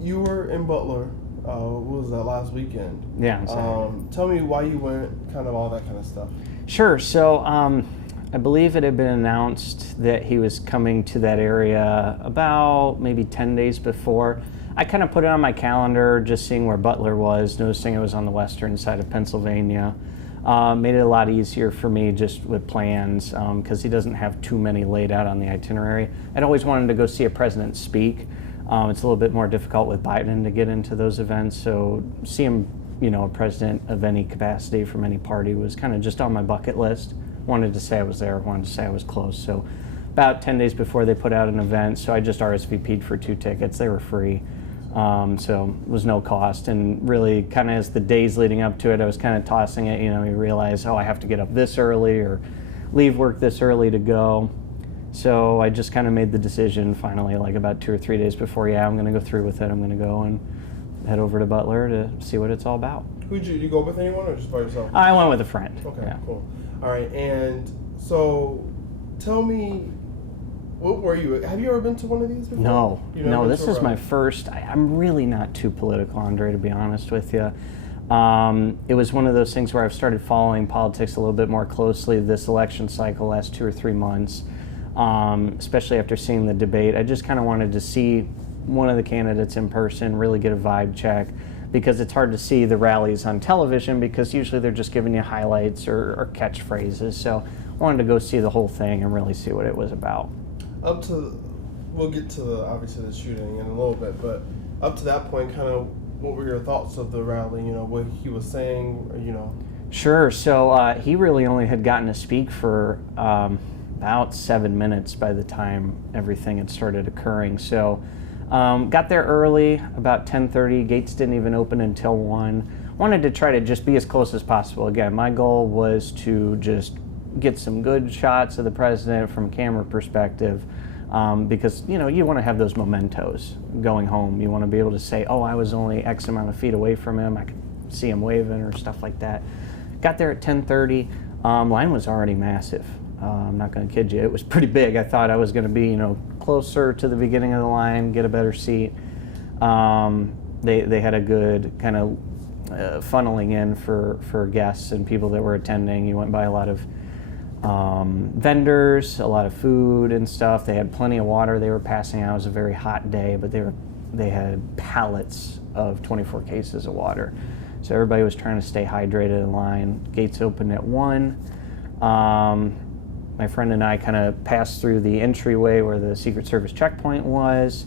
you were in Butler. What was that, last weekend? Yeah. Tell me why you went, kind of all that kind of stuff. Sure. So I believe it had been announced that he was coming to that area about maybe 10 days before. I kind of put it on my calendar, just seeing where Butler was, noticing it was on the western side of Pennsylvania. Made it a lot easier for me just with plans because he doesn't have too many laid out on the itinerary. I'd always wanted to go see a president speak. It's a little bit more difficult with Biden to get into those events, so see him, a president of any capacity from any party was kind of just on my bucket list. Wanted to say I was there, wanted to say I was close. So about 10 days before they put out an event, so I just RSVP'd for 2 tickets. They were free, so it was no cost. And really kind of as the days leading up to it, I was kind of tossing it, you realize, I have to get up this early or leave work this early to go. So I just kind of made the decision finally, like about 2 or 3 days before, I'm going to go through with it. I'm going to go and head over to Butler to see what it's all about. Did you go with anyone or just by yourself? I went with a friend. Okay, yeah. Cool. All right, and so tell me, what were you? Have you ever been to one of these before? No, this is my first. I'm really not too political, Andre, to be honest with you. It was one of those things where I've started following politics a little bit more closely this election cycle, last 2 or 3 months, especially after seeing the debate. I just kind of wanted to see one of the candidates in person, really get a vibe check, because it's hard to see the rallies on television because usually they're just giving you highlights or catchphrases. So I wanted to go see the whole thing and really see what it was about. We'll get to obviously the shooting in a little bit, but up to that point, kind of what were your thoughts of the rally, what he was saying, Sure, so he really only had gotten to speak for about 7 minutes by the time everything had started occurring. So got there early, about 10:30. Gates didn't even open until 1. Wanted to try to just be as close as possible. Again, my goal was to just get some good shots of the president from a camera perspective, because you want to have those mementos going home. You want to be able to say, I was only X amount of feet away from him. I could see him waving or stuff like that. Got there at 10:30. Line was already massive. I'm not going to kid you. It was pretty big. I thought I was going to be, closer to the beginning of the line, get a better seat. They had a good kind of funneling in for guests and people that were attending. You went by a lot of vendors, a lot of food and stuff. They had plenty of water they were passing out. It was a very hot day, but they had pallets of 24 cases of water. So everybody was trying to stay hydrated in line. Gates opened at 1. My friend and I kind of passed through the entryway where the Secret Service checkpoint was.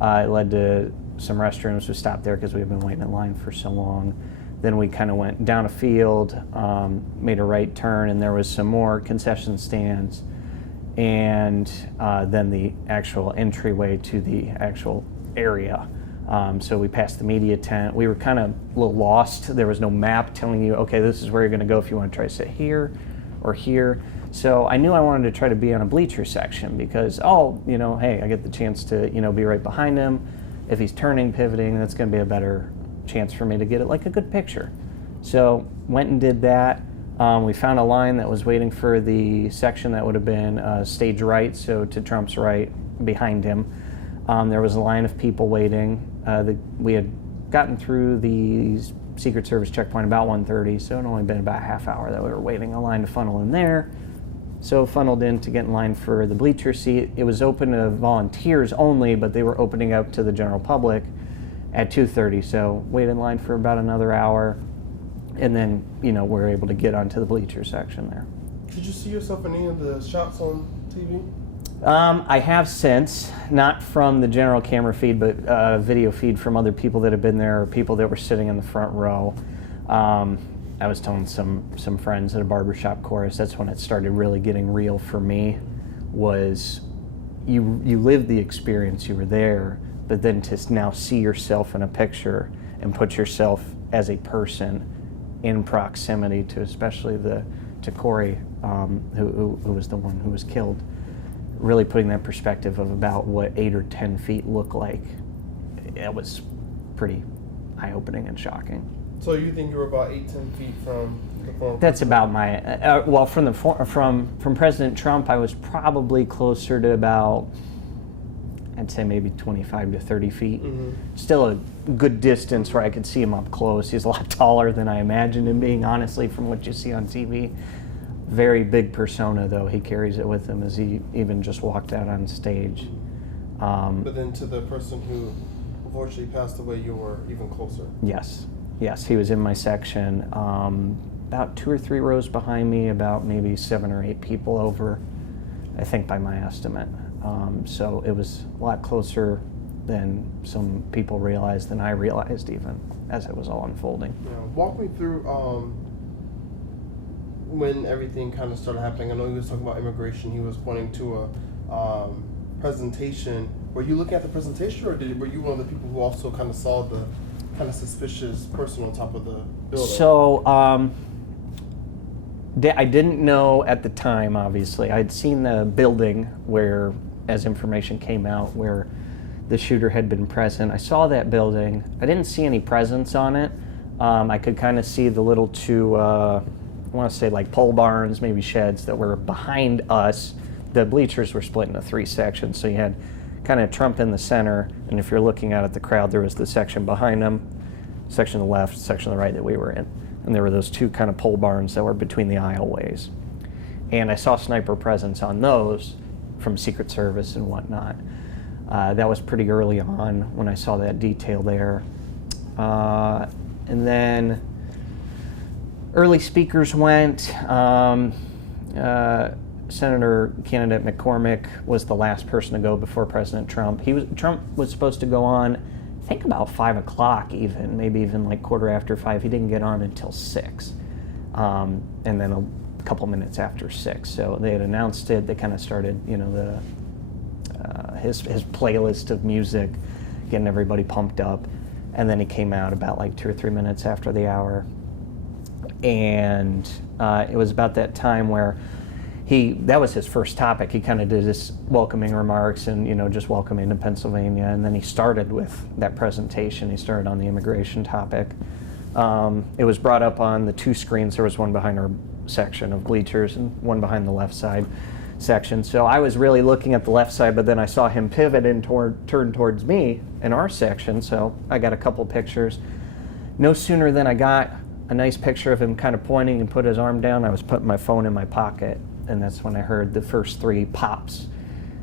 It led to some restrooms. We stopped there because we had been waiting in line for so long. Then we kind of went down a field, made a right turn, and there was some more concession stands, and then the actual entryway to the actual area. So we passed the media tent. We were kind of a little lost. There was no map telling you, okay, this is where you're going to go if you want to try to sit here or here. So I knew I wanted to try to be on a bleacher section because, hey, I get the chance to, be right behind him. If he's turning, pivoting, that's going to be a better chance for me to get it like a good picture. So went and did that. We found a line that was waiting for the section that would have been stage right, so to Trump's right, behind him. There was a line of people waiting. We had gotten through the Secret Service checkpoint about 1:30, so it had only been about a half hour that we were waiting. A line to funnel in there. So funneled in to get in line for the bleacher seat. It was open to volunteers only, but they were opening up to the general public at 2:30. So waited in line for about another hour, and then we were able to get onto the bleacher section there. Did you see yourself in any of the shots on TV? I have since, not from the general camera feed, but video feed from other people that have been there, or people that were sitting in the front row. I was telling some friends at a barbershop chorus, that's when it started really getting real for me, was you lived the experience, you were there, but then to now see yourself in a picture and put yourself as a person in proximity to, especially to Corey, who was the one who was killed, really putting that perspective of about what 8 or 10 feet look like, it was pretty eye-opening and shocking. So you think you were about 8-10 feet from the former? That's about my from President Trump, I was probably closer to about I'd say maybe 25 to 30 feet. Mm-hmm. Still a good distance where I could see him up close. He's a lot taller than I imagined him being, honestly, from what you see on TV. Very big persona, though. He carries it with him as he even just walked out on stage. But then to the person who unfortunately passed away, you were even closer. Yes. Yes, he was in my section. About 2 or 3 rows behind me, about maybe 7 or 8 people over, I think by my estimate. So it was a lot closer than some people realized, than I realized even, as it was all unfolding. Yeah. Walk me through when everything kind of started happening. I know he was talking about immigration. He was pointing to a presentation. Were you looking at the presentation, or were you one of the people who also kind of saw the kind of suspicious person on top of the building? So I didn't know at the time, obviously. I'd seen the building where, as information came out, where the shooter had been present. I saw that building. I didn't see any presence on it. I could kind of see the little 2, I want to say like pole barns, maybe sheds that were behind us. The bleachers were split into 3 sections, so you had kind of Trump in the center, and if you're looking out at the crowd, there was the section behind him, section on the left, section on the right that we were in. And there were those 2 kind of pole barns that were between the aisleways. And I saw sniper presence on those from Secret Service and whatnot. That was pretty early on when I saw that detail there. And then early speakers went. Senator candidate McCormick was the last person to go before President Trump. Trump was supposed to go on, I think about 5 o'clock even, maybe even like 5:15. He didn't get on until 6, and then a couple minutes after 6. So they had announced it. They kind of started, his playlist of music, getting everybody pumped up, and then he came out about like 2 or 3 minutes after the hour, and it was about that time where that was his first topic. He kind of did his welcoming remarks and, just welcoming to Pennsylvania. And then he started with that presentation. He started on the immigration topic. It was brought up on the 2 screens. There was one behind our section of bleachers and one behind the left side section. So I was really looking at the left side, but then I saw him pivot and turn towards me in our section. So I got a couple pictures. No sooner than I got a nice picture of him kind of pointing and put his arm down, I was putting my phone in my pocket. And that's when I heard the first 3 pops.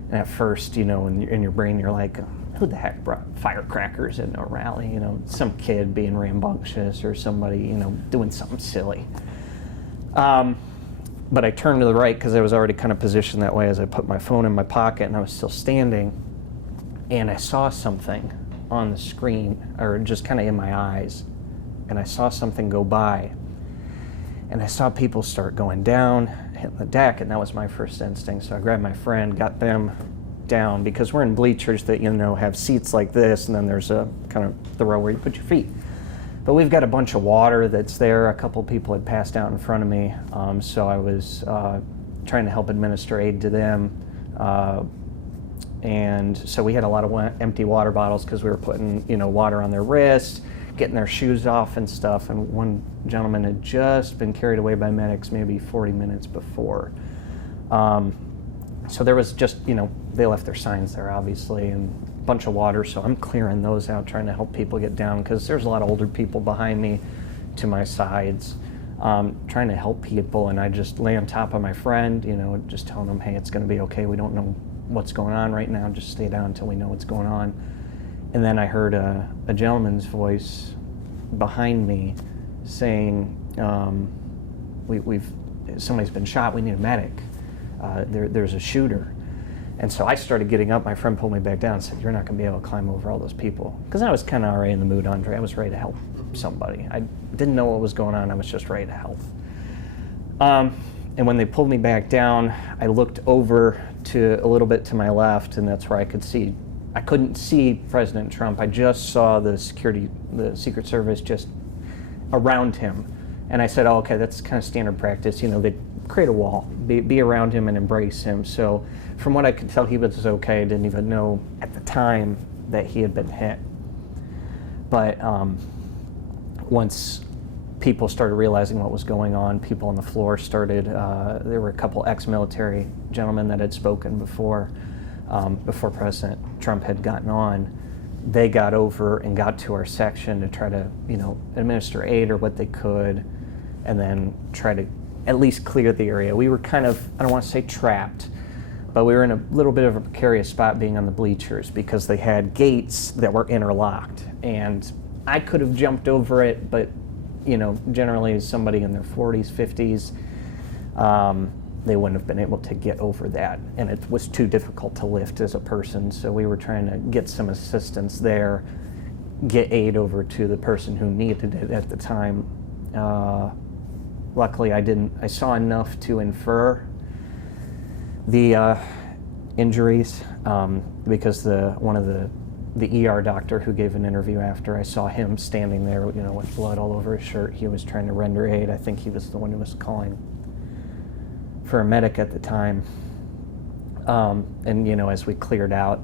And at first, in your brain, you're like, who the heck brought firecrackers into a rally? Some kid being rambunctious or somebody, doing something silly. But I turned to the right because I was already kind of positioned that way as I put my phone in my pocket, and I was still standing. And I saw something on the screen, or just kind of in my eyes. And I saw something go by. And I saw people start going down, hitting the deck, and that was my first instinct. So I grabbed my friend, got them down, because we're in bleachers that, have seats like this, and then there's a kind of the row where you put your feet. But we've got a bunch of water that's there. A couple people had passed out in front of me, so I was trying to help administer aid to them. And so we had a lot of empty water bottles because we were putting, water on their wrists, getting their shoes off and stuff. And one gentleman had just been carried away by medics maybe 40 minutes before. So there was just, they left their signs there, obviously, and a bunch of water. So I'm clearing those out, trying to help people get down, because there's a lot of older people behind me to my sides, trying to help people. And I just lay on top of my friend, just telling them, hey, it's going to be okay. We don't know what's going on right now. Just stay down until we know what's going on. And then I heard a gentleman's voice behind me saying, somebody's been shot, we need a medic. There's a shooter. And so I started getting up. My friend pulled me back down and said, you're not going to be able to climb over all those people. Because I was kind of already in the mood, Andre. I was ready to help somebody. I didn't know what was going on. I was just ready to help. And when they pulled me back down, I looked over to a little bit to my left, and that's where I couldn't see President Trump. I just saw the Secret Service just around him. And I said, oh, okay, that's kind of standard practice. They create a wall, be around him and embrace him. So from what I could tell, he was okay. I didn't even know at the time that he had been hit. But once people started realizing what was going on, people on the floor started, there were a couple ex-military gentlemen that had spoken before, before President Trump had gotten on, they got over and got to our section to try to, administer aid or what they could, and then try to at least clear the area. We were kind of, I don't want to say trapped, but we were in a little bit of a precarious spot being on the bleachers because they had gates that were interlocked. And I could have jumped over it, but, generally as somebody in their 40s, 50s, they wouldn't have been able to get over that, and it was too difficult to lift as a person, so we were trying to get some assistance there, get aid over to the person who needed it at the time. Luckily, I saw enough to infer the injuries, because one of the ER doctor who gave an interview after, I saw him standing there, with blood all over his shirt. He was trying to render aid. I think he was the one who was calling for a medic at the time. And as we cleared out,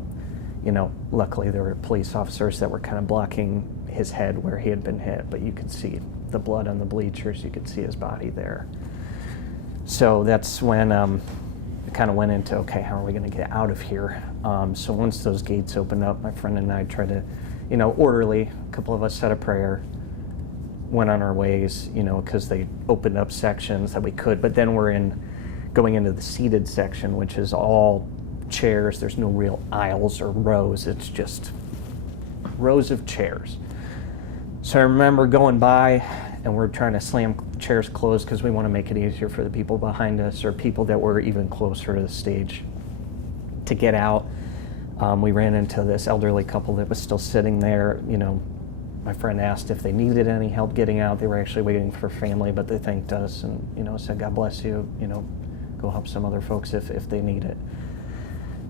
luckily there were police officers that were kind of blocking his head where he had been hit, but you could see the blood on the bleachers, you could see his body there. So that's when it kind of went into, okay, how are we going to get out of here? So once those gates opened up, my friend and I tried to, orderly, a couple of us said a prayer, went on our ways, because they opened up sections that we could, but then we're going into the seated section, which is all chairs. There's no real aisles or rows. It's just rows of chairs. So I remember going by, and we're trying to slam chairs closed because we want to make it easier for the people behind us or people that were even closer to the stage to get out. We ran into this elderly couple that was still sitting there. My friend asked if they needed any help getting out. They were actually waiting for family, but they thanked us and, said, God bless you, go help some other folks if they need it.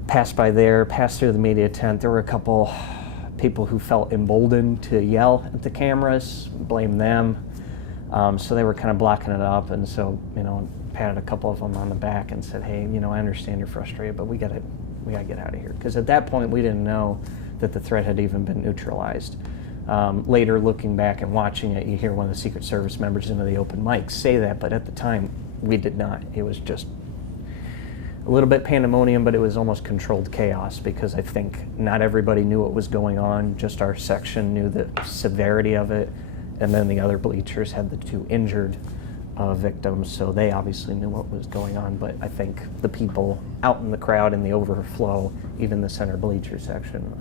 Passed by there, passed through the media tent. There were a couple people who felt emboldened to yell at the cameras, blame them. So they were kind of blocking it up, and so, patted a couple of them on the back and said, hey, I understand you're frustrated, but we gotta get out of here. Because at that point, we didn't know that the threat had even been neutralized. Later, looking back and watching it, you hear one of the Secret Service members into the open mic say that, but at the time, we did not. It was just a little bit pandemonium, but it was almost controlled chaos because I think not everybody knew what was going on. Just our section knew the severity of it, and then the other bleachers had the two injured victims, so they obviously knew what was going on. But I think the people out in the crowd in the overflow, even the center bleacher section,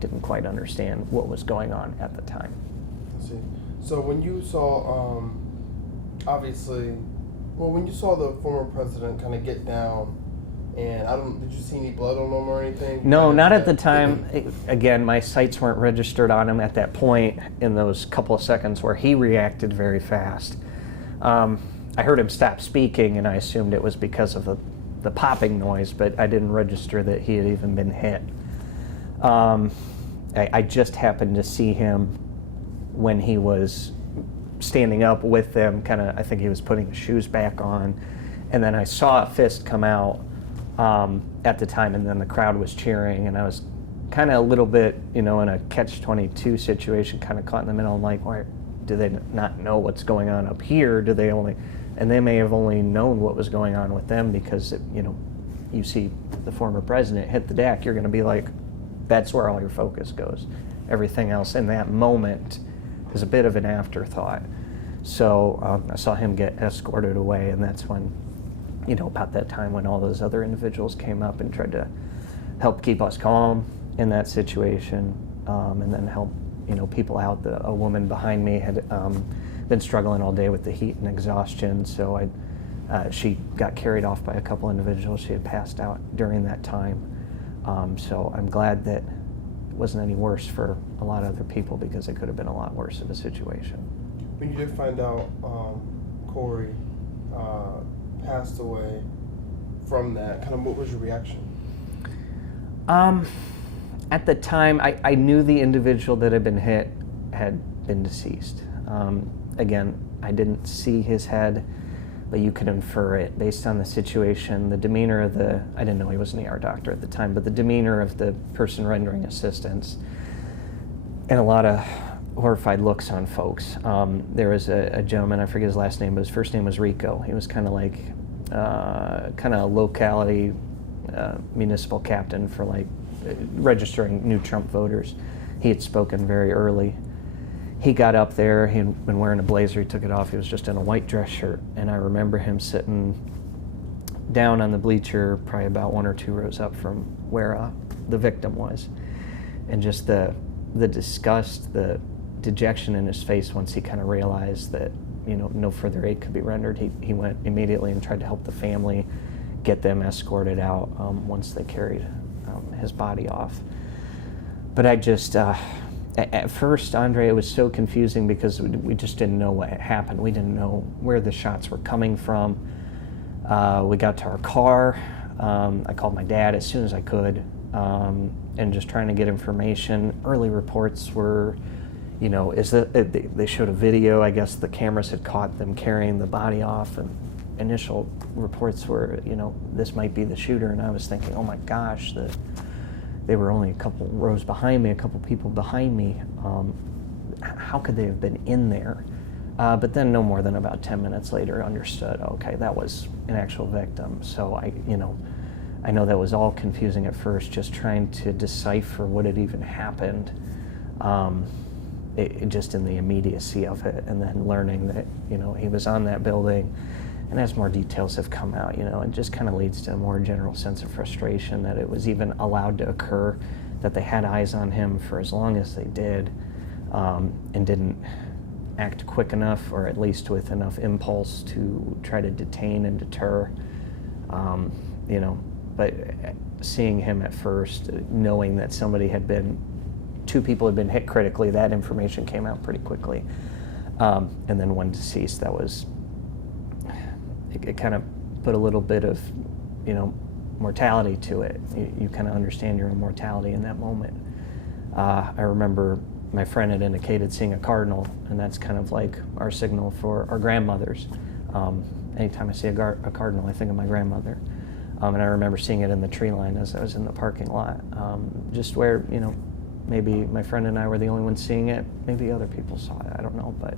didn't quite understand what was going on at the time. I see. So when you saw, when you saw the former president kind of get down, and did you see any blood on him or anything? No, not at the time. Again, my sights weren't registered on him at that point in those couple of seconds where he reacted very fast. I heard him stop speaking, and I assumed it was because of the popping noise, but I didn't register that he had even been hit. I just happened to see him when he was standing up with them, I think he was putting his shoes back on, and then I saw a fist come out at the time, and then the crowd was cheering, and I was kind of a little bit, in a catch-22 situation, kind of caught in the middle. I'm like, why do they not know what's going on up here? And they may have only known what was going on with them because, you see the former president hit the deck, you're going to be like, that's where all your focus goes. Everything else in that moment is a bit of an afterthought. So I saw him get escorted away, and that's when, about that time when all those other individuals came up and tried to help keep us calm in that situation, and then help, people out. A woman behind me had been struggling all day with the heat and exhaustion, so she got carried off by a couple individuals. She had passed out during that time. So I'm glad that it wasn't any worse for a lot of other people because it could have been a lot worse of a situation. When you did find out Corey passed away from that, what was your reaction? At the time, I knew the individual that had been hit had been deceased. Again, I didn't see his head, but you could infer it based on the situation, the demeanor of I didn't know he was an ER doctor at the time, but the demeanor of the person rendering assistance, and a lot of horrified looks on folks. There was a gentleman, I forget his last name, but his first name was Rico. He was kind of locality, municipal captain for registering new Trump voters. He had spoken very early. He got up there, he had been wearing a blazer, he took it off, he was just in a white dress shirt, and I remember him sitting down on the bleacher, probably about 1 or 2 rows up from where the victim was. And just the disgust, the dejection in his face once he kind of realized that, no further aid could be rendered. He went immediately and tried to help the family get them escorted out once they carried his body off. But I just, at first, Andre, it was so confusing because we just didn't know what had happened. We didn't know where the shots were coming from. We got to our car. I called my dad as soon as I could, and just trying to get information. Early reports were, they showed a video. I guess the cameras had caught them carrying the body off, and initial reports were, this might be the shooter. And I was thinking, oh my gosh, they were only a couple rows behind me, a couple people behind me. How could they have been in there? But then no more than about 10 minutes later understood, okay, that was an actual victim. So I know that was all confusing at first, just trying to decipher what had even happened, just in the immediacy of it, and then learning that, he was on that building. And as more details have come out, it just kind of leads to a more general sense of frustration that it was even allowed to occur, that they had eyes on him for as long as they did, and didn't act quick enough, or at least with enough impulse to try to detain and deter. But seeing him at first, knowing that two people had been hit critically, that information came out pretty quickly. And then one deceased, it kind of put a little bit of, mortality to it. You kind of understand your own mortality in that moment. I remember my friend had indicated seeing a cardinal, and that's kind of like our signal for our grandmothers. Anytime I see a cardinal, I think of my grandmother. And I remember seeing it in the tree line as I was in the parking lot, just where, maybe my friend and I were the only ones seeing it. Maybe other people saw it, I don't know, but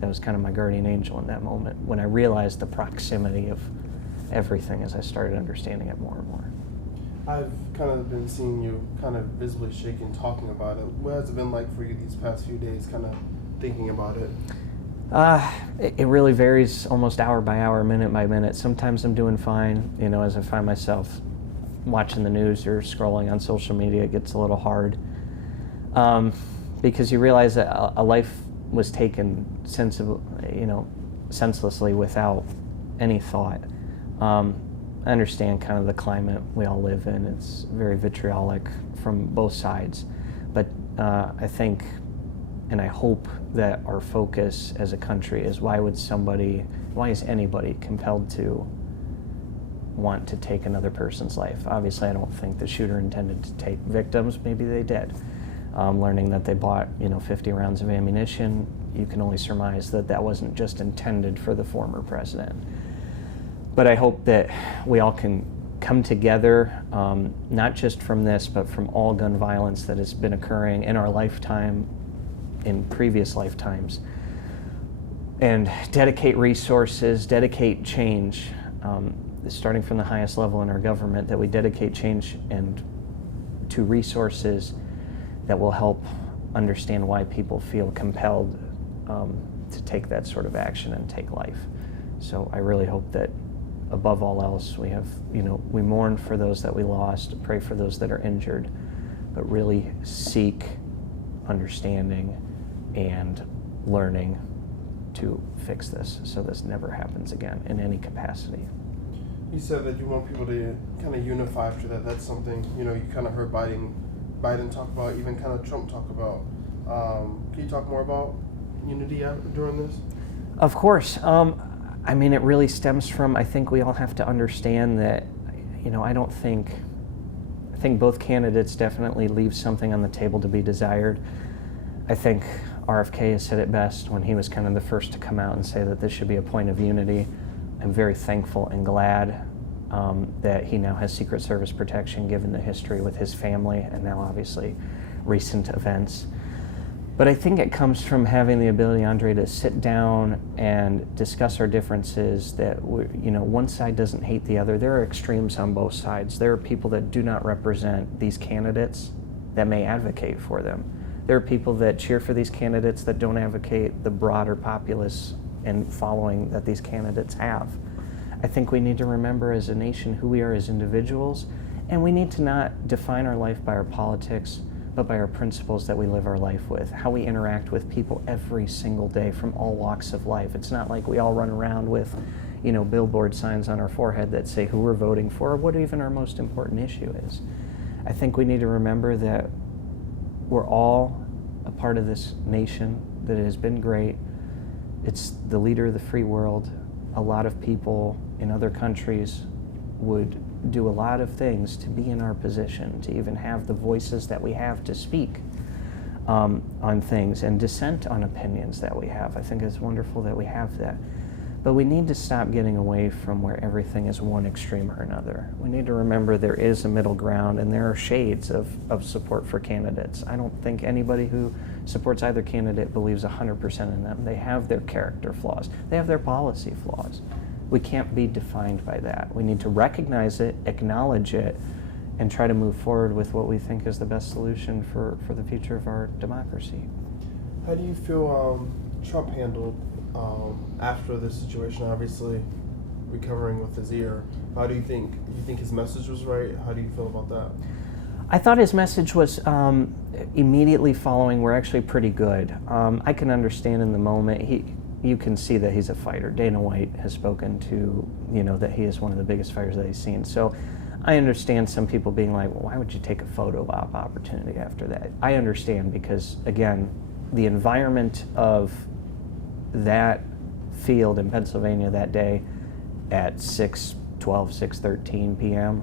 that was kind of my guardian angel in that moment when I realized the proximity of everything as I started understanding it more and more. I've kind of been seeing you kind of visibly shaking, talking about it. What has it been like for you these past few days, kind of thinking about it? It really varies almost hour by hour, minute by minute. Sometimes I'm doing fine, as I find myself watching the news or scrolling on social media, it gets a little hard. Because you realize that a life was taken senselessly without any thought. I understand kind of the climate we all live in. It's very vitriolic from both sides. But I think, and I hope that our focus as a country is why is anybody compelled to want to take another person's life? Obviously, I don't think the shooter intended to take victims. Maybe they did. Learning that they bought 50 rounds of ammunition, you can only surmise that that wasn't just intended for the former president. But I hope that we all can come together, not just from this, but from all gun violence that has been occurring in our lifetime, in previous lifetimes, and dedicate resources, dedicate change, starting from the highest level in our government, that we dedicate change and to resources that will help understand why people feel compelled to take that sort of action and take life. So I really hope that above all else we have, we mourn for those that we lost, pray for those that are injured, but really seek understanding and learning to fix this so this never happens again in any capacity. You said that you want people to kind of unify after that. That's something, you kind of heard Biden talk about, even kind of Trump talk about. Can you talk more about unity during this? Of course. It really stems from, I think we all have to understand that, I think both candidates definitely leave something on the table to be desired. I think RFK has said it best when he was kind of the first to come out and say that this should be a point of unity. I'm very thankful and glad that he now has Secret Service protection given the history with his family and now obviously recent events. But I think it comes from having the ability, Andre, to sit down and discuss our differences. That one side doesn't hate the other. There are extremes on both sides. There are people that do not represent these candidates that may advocate for them. There are people that cheer for these candidates that don't advocate the broader populace and following that these candidates have. I think we need to remember as a nation who we are as individuals, and we need to not define our life by our politics, but by our principles that we live our life with, how we interact with people every single day from all walks of life. It's not like we all run around with, billboard signs on our forehead that say who we're voting for or what even our most important issue is. I think we need to remember that we're all a part of this nation, that it has been great. It's the leader of the free world. A lot of people in other countries would do a lot of things to be in our position, to even have the voices that we have to speak on things and dissent on opinions that we have. I think it's wonderful that we have that. But we need to stop getting away from where everything is one extreme or another. We need to remember there is a middle ground and there are shades of support for candidates. I don't think anybody who supports either candidate believes 100% in them. They have their character flaws. They have their policy flaws. We can't be defined by that. We need to recognize it, acknowledge it, and try to move forward with what we think is the best solution for the future of our democracy. How do you feel Trump handled after this situation, obviously recovering with his ear? How do you think his message was right? How do you feel about that? I thought his message was immediately following were actually pretty good. I can understand in the moment, you can see that he's a fighter. Dana White has spoken to, that he is one of the biggest fighters that he's seen. So I understand some people being like, well, why would you take a photo op opportunity after that? I understand because, again, the environment of that field in Pennsylvania that day at 6:13 p.m.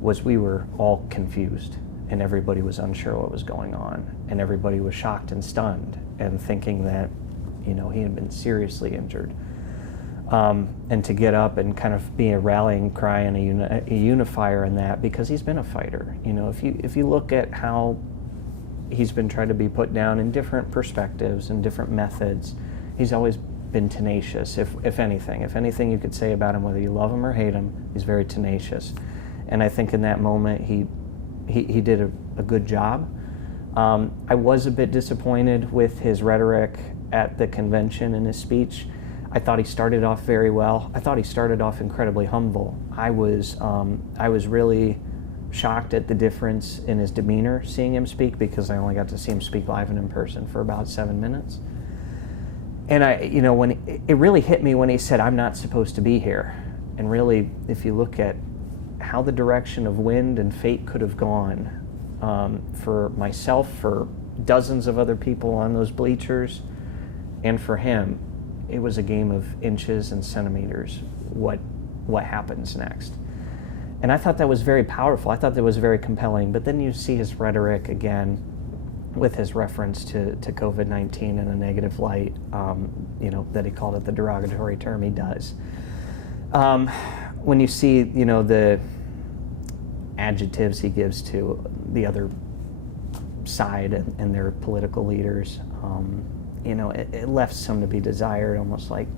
was we were all confused and everybody was unsure what was going on and everybody was shocked and stunned and thinking that he had been seriously injured. And to get up and kind of be a rallying cry and a unifier in that, because he's been a fighter. If you look at how he's been trying to be put down in different perspectives and different methods, he's always been tenacious, if anything you could say about him, whether you love him or hate him, he's very tenacious. And I think in that moment he did a good job. I was a bit disappointed with his rhetoric at the convention in his speech. I thought he started off very well. I thought he started off incredibly humble. I was really shocked at the difference in his demeanor seeing him speak, because I only got to see him speak live and in person for about 7 minutes. And when it really hit me when he said, "I'm not supposed to be here." And really, if you look at how the direction of wind and fate could have gone, for myself, for dozens of other people on those bleachers, and for him, it was a game of inches and centimeters, what happens next. And I thought that was very powerful. I thought that was very compelling. But then you see his rhetoric again with his reference to COVID-19 in a negative light, that he called it the derogatory term he does. When you see, the adjectives he gives to the other side and their political leaders, it left some to be desired, almost like,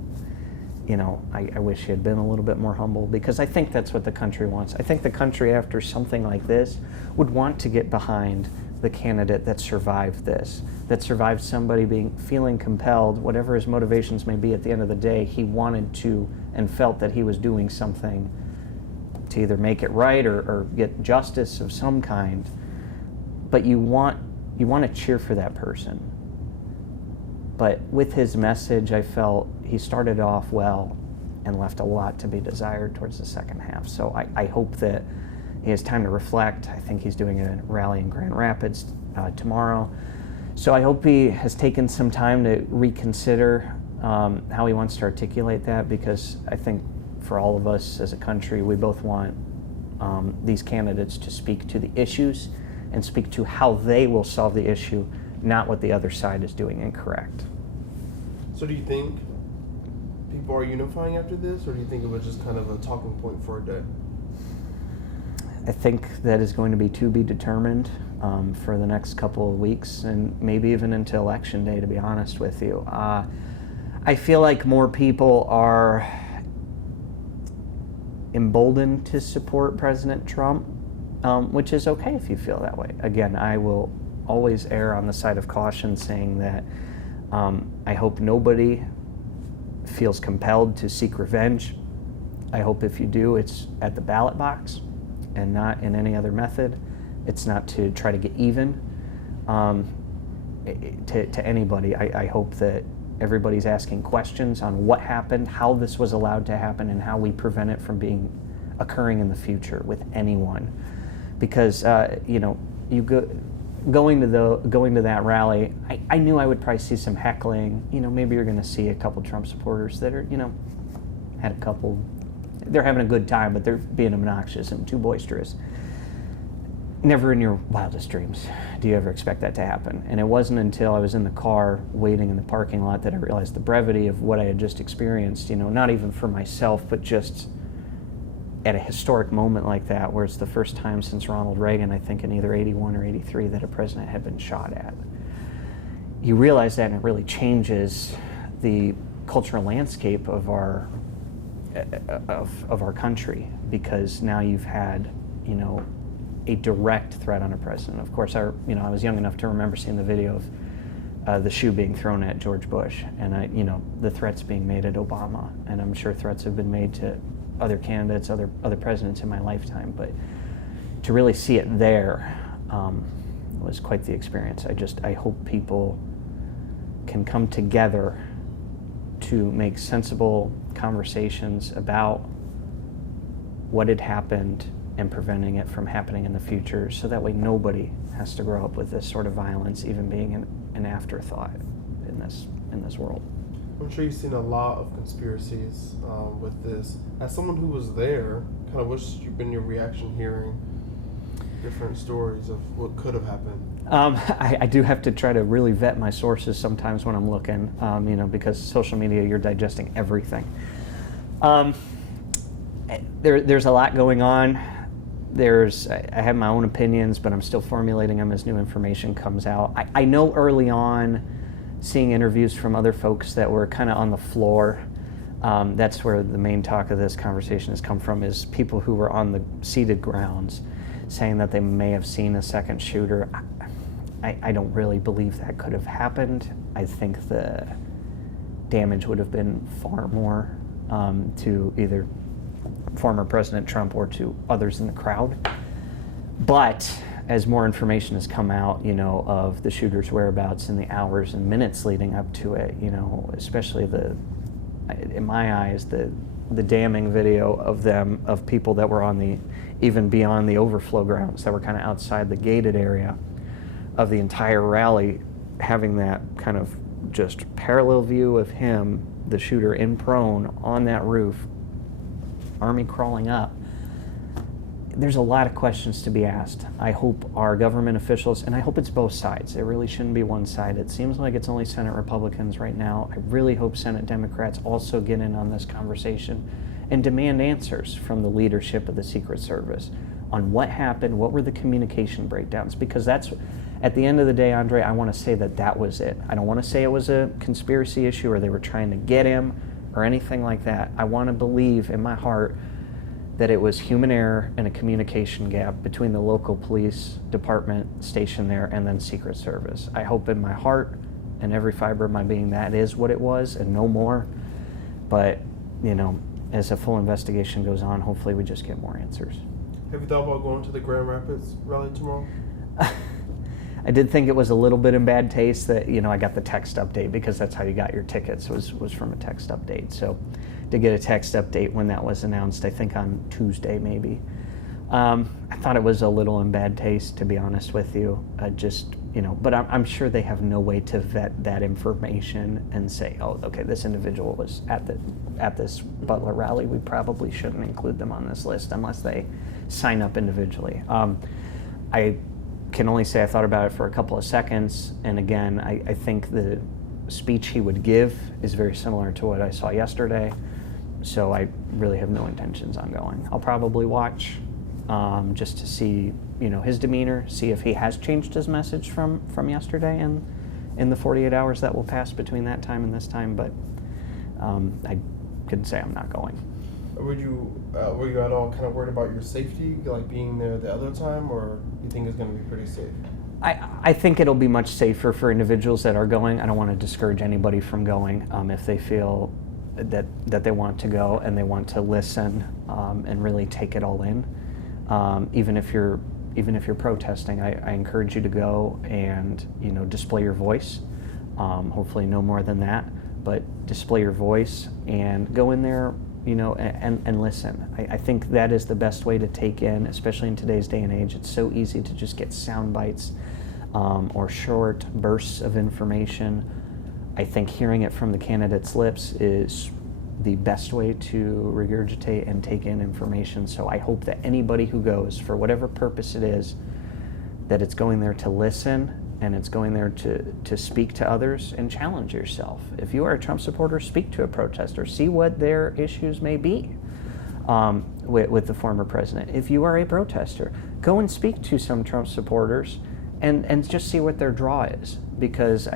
I wish he had been a little bit more humble, because I think that's what the country wants. I think the country, after something like this, would want to get behind the candidate that survived this, that survived somebody feeling compelled, whatever his motivations may be at the end of the day, he wanted to and felt that he was doing something to either make it right or get justice of some kind. But you want to cheer for that person. But with his message, I felt he started off well and left a lot to be desired towards the second half. So I hope that he has time to reflect. I think he's doing a rally in Grand Rapids tomorrow. So I hope he has taken some time to reconsider how he wants to articulate that, because I think for all of us as a country, we both want these candidates to speak to the issues and speak to how they will solve the issue, not what the other side is doing incorrect. So do you think people are unifying after this, or do you think it was just kind of a talking point for a day? I think that is going to be determined. for the next couple of weeks and maybe even into Election Day, to be honest with you. I feel like more people are emboldened to support President Trump, which is okay if you feel that way. Again, I will always err on the side of caution, saying that I hope nobody feels compelled to seek revenge. I hope if you do, it's at the ballot box and not in any other method. It's not to try to get even to anybody. I hope that everybody's asking questions on what happened, how this was allowed to happen, and how we prevent it from occurring in the future with anyone. Because going to that rally, I knew I would probably see some heckling. Maybe you're going to see a couple Trump supporters that are, they're having a good time, but they're being obnoxious and too boisterous. Never in your wildest dreams do you ever expect that to happen. And it wasn't until I was in the car waiting in the parking lot that I realized the brevity of what I had just experienced, not even for myself, but just at a historic moment like that, where it's the first time since Ronald Reagan, I think in either 81 or 83, that a president had been shot at. You realize that, and it really changes the cultural landscape of our country, because now you've had, a direct threat on a president. Of course, I was young enough to remember seeing the video of the shoe being thrown at George Bush, and the threats being made at Obama, and I'm sure threats have been made to other candidates, other presidents in my lifetime, but to really see it there was quite the experience. I hope people can come together to make sensible conversations about what had happened and preventing it from happening in the future, so that way nobody has to grow up with this sort of violence even being an afterthought in this world. I'm sure you've seen a lot of conspiracies with this. As someone who was there, kind of what's been your reaction hearing different stories of what could have happened? I do have to try to really vet my sources sometimes when I'm looking, because social media, you're digesting everything. There's a lot going on. I have my own opinions, but I'm still formulating them as new information comes out. I know early on, seeing interviews from other folks that were kind of on the floor, that's where the main talk of this conversation has come from, is people who were on the seated grounds saying that they may have seen a second shooter. I don't really believe that could have happened. I think the damage would have been far more to either former President Trump or to others in the crowd. But as more information has come out, of the shooter's whereabouts in the hours and minutes leading up to it, especially in my eyes, the damning video of people that were even beyond the overflow grounds, that were kind of outside the gated area of the entire rally, having that kind of just parallel view of him, the shooter, in prone on that roof, army crawling up. There's a lot of questions to be asked. I hope our government officials, and I hope it's both sides, it really shouldn't be one side. It seems like it's only Senate Republicans right now. I really hope Senate Democrats also get in on this conversation and demand answers from the leadership of the Secret Service on what happened, what were the communication breakdowns, because that's, at the end of the day, Andre, I want to say that was it. I don't want to say it was a conspiracy issue or they were trying to get him or anything like that. I want to believe in my heart that it was human error and a communication gap between the local police department stationed there and then Secret Service. I hope in my heart and every fiber of my being that is what it was and no more. But, as a full investigation goes on, hopefully we just get more answers. Have you thought about going to the Grand Rapids rally tomorrow? I did think it was a little bit in bad taste that, I got the text update, because that's how you got your tickets, was from a text update. So to get a text update when that was announced, I think on Tuesday maybe. I thought it was a little in bad taste, to be honest with you. But I'm sure they have no way to vet that information and say, oh, okay, this individual was at this Butler rally. We probably shouldn't include them on this list unless they sign up individually. I can only say I thought about it for a couple of seconds, and again, I think the speech he would give is very similar to what I saw yesterday, so I really have no intentions on going. I'll probably watch just to see his demeanor, see if he has changed his message from yesterday and in the 48 hours that will pass between that time and this time. But I couldn't say I'm not going. Were you at all kind of worried about your safety, like being there the other time, or you think it's going to be pretty safe? I think it'll be much safer for individuals that are going. I don't want to discourage anybody from going if they feel that they want to go and they want to listen and really take it all in. Even if you're protesting, I encourage you to go and display your voice. Hopefully, no more than that, but display your voice and go in there, and listen. I think that is the best way to take in, especially in today's day and age. It's so easy to just get sound bites or short bursts of information. I think hearing it from the candidate's lips is the best way to regurgitate and take in information. So I hope that anybody who goes, for whatever purpose it is, that it's going there to listen and it's going there to speak to others and challenge yourself. If you are a Trump supporter, speak to a protester. See what their issues may be with the former president. If you are a protester, go and speak to some Trump supporters and just see what their draw is. Because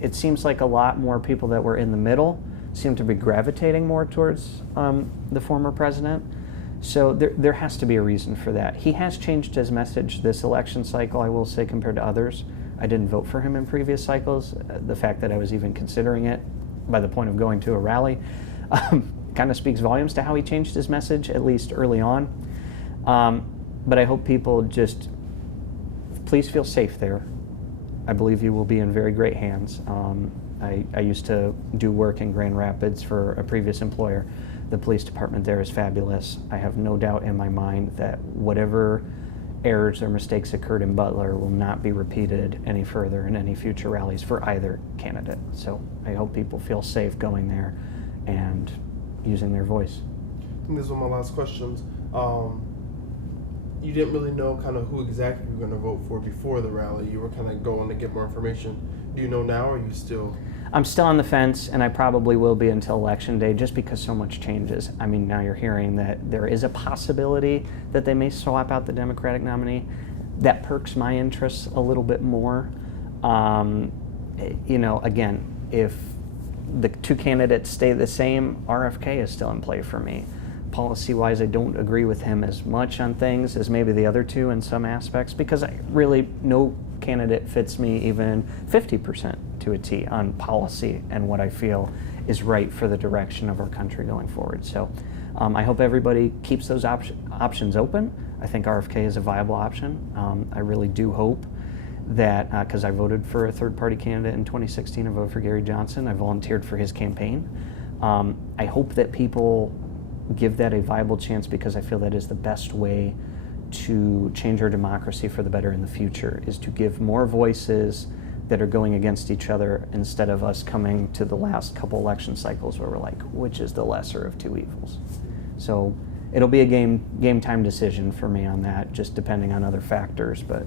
it seems like a lot more people that were in the middle seem to be gravitating more towards the former president. So there has to be a reason for that. He has changed his message this election cycle, I will say, compared to others. I didn't vote for him in previous cycles. The fact that I was even considering it by the point of going to a rally kind of speaks volumes to how he changed his message, at least early on. But I hope people just please feel safe there. I believe you will be in very great hands. I used to do work in Grand Rapids for a previous employer. The police department there is fabulous. I have no doubt in my mind that whatever errors or mistakes occurred in Butler will not be repeated any further in any future rallies for either candidate. So I hope people feel safe going there and using their voice. I think this is one of my last questions. You didn't really know kind of who exactly you were going to vote for before the rally. You were kind of going to get more information. Do you know now, or are you still? I'm still on the fence, and I probably will be until Election Day, just because so much changes. I mean, now you're hearing that there is a possibility that they may swap out the Democratic nominee. That perks my interests a little bit more. Again, if the two candidates stay the same, RFK is still in play for me. Policy-wise, I don't agree with him as much on things as maybe the other two in some aspects, because no candidate fits me even 50% to a T on policy and what I feel is right for the direction of our country going forward. So I hope everybody keeps those options open. I think RFK is a viable option. I really do hope that, because I voted for a third-party candidate in 2016, I voted for Gary Johnson. I volunteered for his campaign. I hope that people give that a viable chance, because I feel that is the best way to change our democracy for the better in the future, is to give more voices that are going against each other, instead of us coming to the last couple election cycles where we're like, which is the lesser of two evils? So it'll be a game time decision for me on that, just depending on other factors. But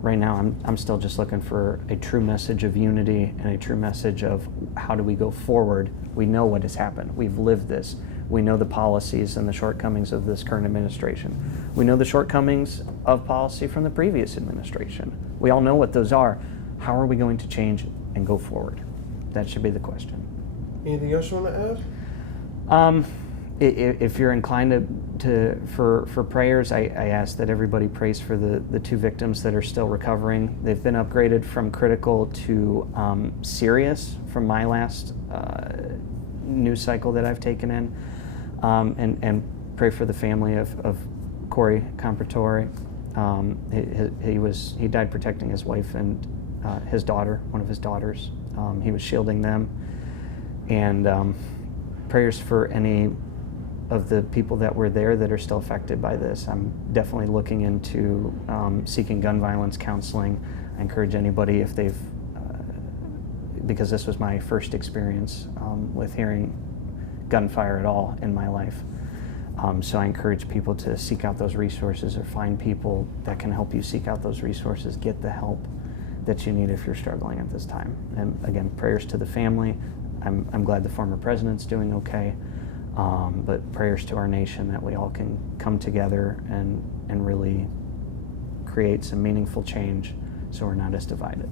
right now I'm still just looking for a true message of unity and a true message of how do we go forward. We know what has happened. We've lived this. We know the policies and the shortcomings of this current administration. We know the shortcomings of policy from the previous administration. We all know what those are. How are we going to change and go forward? That should be the question. Anything else you want to add? If you're inclined for prayers, I ask that everybody prays for the two victims that are still recovering. They've been upgraded from critical to serious from my last news cycle that I've taken in. And pray for the family of Corey Compratore. He died protecting his wife and his daughter, one of his daughters. He was shielding them. And prayers for any of the people that were there that are still affected by this. I'm definitely looking into seeking gun violence counseling. I encourage anybody, if they've, because this was my first experience with hearing gunfire at all in my life. So I encourage people to seek out those resources, or find people that can help you seek out those resources, get the help that you need if you're struggling at this time. And again, prayers to the family. I'm glad the former president's doing okay, but prayers to our nation that we all can come together and really create some meaningful change so we're not as divided.